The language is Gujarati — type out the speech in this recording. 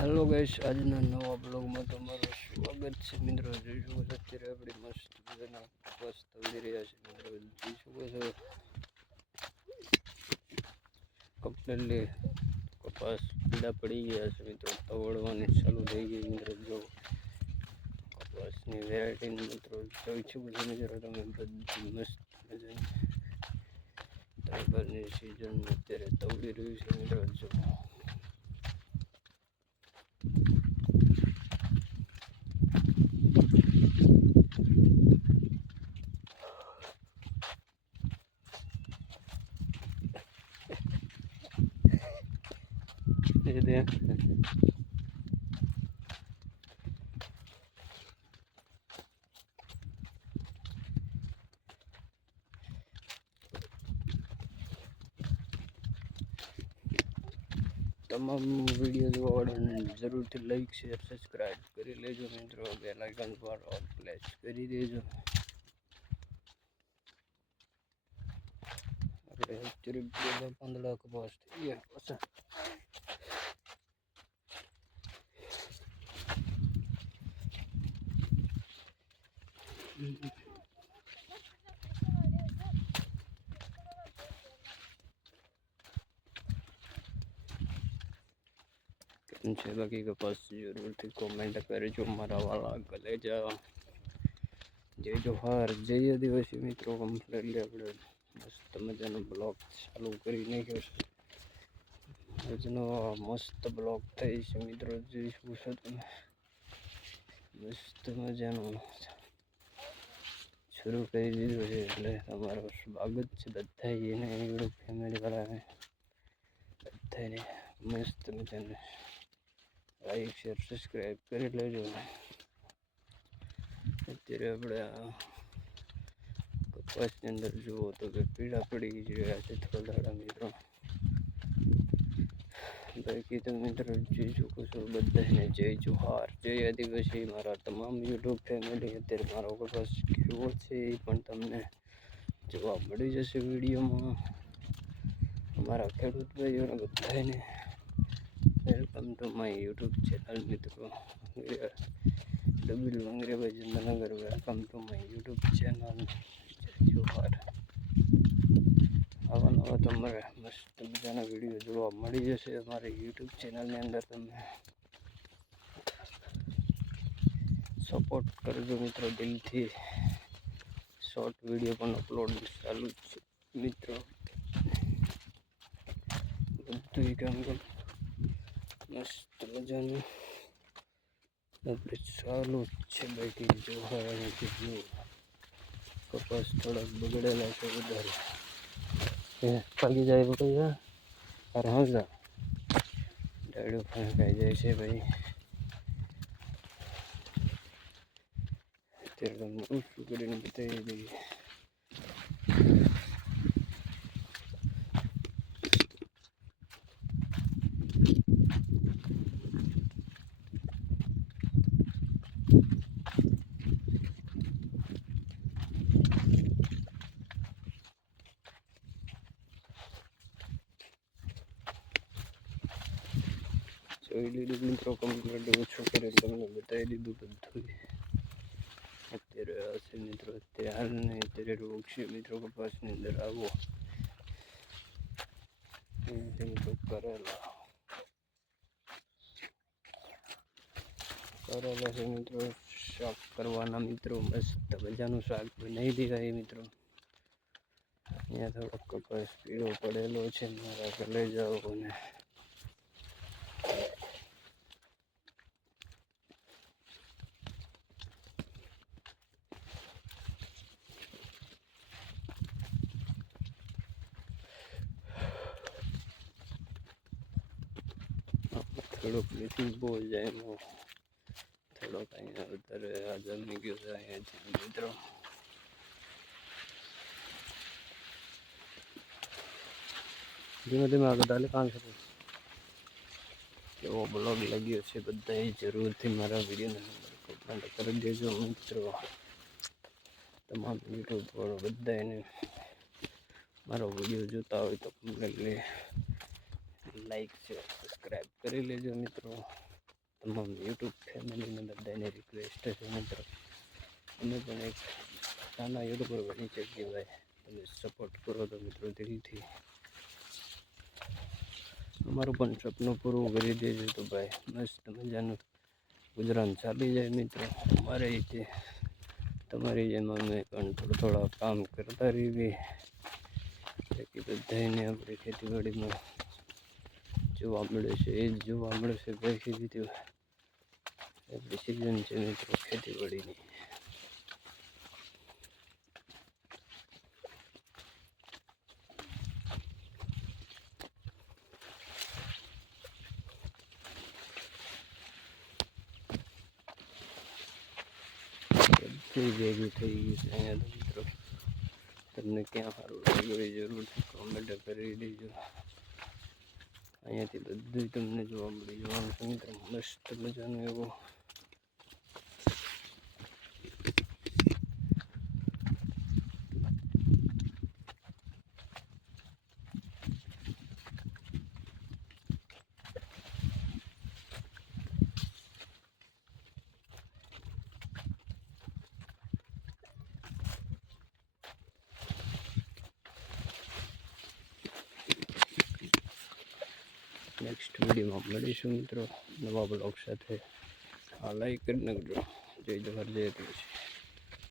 હેલો ગાઈસ આજના નવા બ્લોગમાં તમારું સ્વાગત છે. મિત્રો, જોઈ શકો છો, અત્યારે આપણે મસ્ત મજાના કપાસ થઈ રહ્યા છે. મિત્રો જોઈ શકો છો. કમ્પ્લીટલી કપાસ પીડા પડી ગયા છે, મિત્રો. તવડવાની ચાલુ થઈ ગઈ મિત્રો. જો કપાસની વેરાયટી મિત્રો, જોઈ શકો છો, મિત્રો, તમે બધી મસ્ત મજાની. તરબરની સિઝન અત્યારે તવડી રહ્યું છે, મિત્રો. જો એ દે તમામ વીડિયો જોવાવાળાને જરૂરથી લાઈક શેર સબસ્ક્રાઈબ કરી લેજો મિત્રો. બેલ આઇકન પર ઓલ પ્લેસ કરી દેજો. આપણે બધા પાંદડા કપાસ થઈ ગયા છે બાકી કપાસ જરૂરથી કોમેન્ટ કરજો, મારા વાળા ગલે જા. જય જોહાર, જય આદિવાસી મિત્રો કમ્પ્લેટલી આપણે મસ્ત મજાનો બ્લોગ ચાલુ કરી નાખ્યો છે. આજનો મસ્ત બ્લોગ થઈ છે મિત્રો જોઈશું તમે મસ્ત મજાનો. શરૂ કરી દીધું છે એટલે તમારું સ્વાગત છે બધા એને ફેમિલી વાળાને બધાને મસ્ત મજાને લાઈક શેર સબસ્ક્રાઈબ કરી લેજો અત્યારે આપણે આ કપાસની અંદર જુઓ તો કે પીળા પડી રહ્યા છે થોડા મિત્રો. બાકી તો મિત્રો જોઈ શકો છો બધાને જય જોહાર. જય આદિવાસી, મારા તમામ યુટ્યુબ ફેમિલી અત્યારે મારો કપાસ કેવો છે, એ પણ તમને જોવા મળી જશે વિડીયોમાં. અમારા ખેડૂત ભાઈઓને બધાને welcome to my YouTube channel મિત્રો. Double મંગરેભાઈ Chandranagar welcome to my YouTube channel Jai Johar. આવા નવા તમારે મસ્ત મજાના વીડિયો જોવા મળી જશે અમારી યુટ્યુબ ચેનલની અંદર. તમે સપોર્ટ કરજો મિત્રો, દિલથી. શોર્ટ વીડિયો પણ અપલોડ ચાલુ જ છે, મિત્રો. બધું કામ મસ્ત મજાનું. આપણે ચાલુ જ છે બાકી જોવા અને જો કપાસ થોડાક બગડેલા છે વધારે. પાકી જાય તો કઈ અરે હા ડાડું ફણકાઈ જાય છે ભાઈ. અત્યારે તો ઓછું કરીને બતાવી દઈએ. જોઈ મિત્રો કમ્પ્લીટ ઓછું કરીને તમને બતાવી દીધું બધું અત્યારે આ મિત્રો અત્યારે હાલ અત્યારે રોગ છે મિત્રો કપાસની અંદર આવો કરેલા કરેલા છે મિત્રો શાક કરવાના મિત્રો મસ્ત મજાનું શાક બનાવી દેવાય મિત્રો અહીંયા થોડોક કપાસ પીળો પડેલો છે મારા ઘરે જાઓ અને થોડોક મિસિંગ બહુ જાય એમાં. થોડોક અહીંયા અત્યારે આ નહીં ગયો છે અહીંયા મિત્રો. ધીમે ધીમે આગળ ચાલે કામ છે કેવો બ્લોગ લાગ્યો છે બધાએ જરૂરથી મારા વિડીયોને કમેન્ટ કરી દેજો મિત્રો. તમામ યુટ્યુબ પર બધાને મારો વીડિયો જોતા હોય તો કમ્પ્લીટલી લાઈક છે. સબસ્ક્રાઈબ કરી લેજો મિત્રો. તમામ યુટ્યુબ ફેમિલીને બધાને રિક્વેસ્ટ છે મિત્રો. અમે પણ એક નાના યુટ્યુબર બની શકીએ ભાઈ તમે સપોર્ટ કરો તો મિત્રો દિલથી. અમારું પણ સપનું પૂરું કરી દેજો તો ભાઈ. મસ્ત મજાનું ગુજરાન ચાલી જાય મિત્રો. અમારે રીતે તમારી જેમ અમે પણ થોડા થોડા કામ કરતા રહીએ. બધાને આપણે ખેતીવાડીમાં જોવા મળે છે, એ જ જોવા મળે છે બાકી બીજું આપણી સિઝન છે મિત્રો ખેતીવાડીની. થઈ ગયું છે અહીંયા તો તમને ક્યાં સારું લાગ્યું એ જરૂરથી કોમેન્ટ કરી દેજો. અહીંયાથી બધું તમને જોવા મળી જવાનું છે મિત્રો. મસ્ત મજાનું એવું નેક્સ્ટ વિડીયોમાં મળીશું મિત્રો. નવા બ્લોગ સાથે. આ લાઈક કરી નાખજો. જય જવાહર, જય દેશ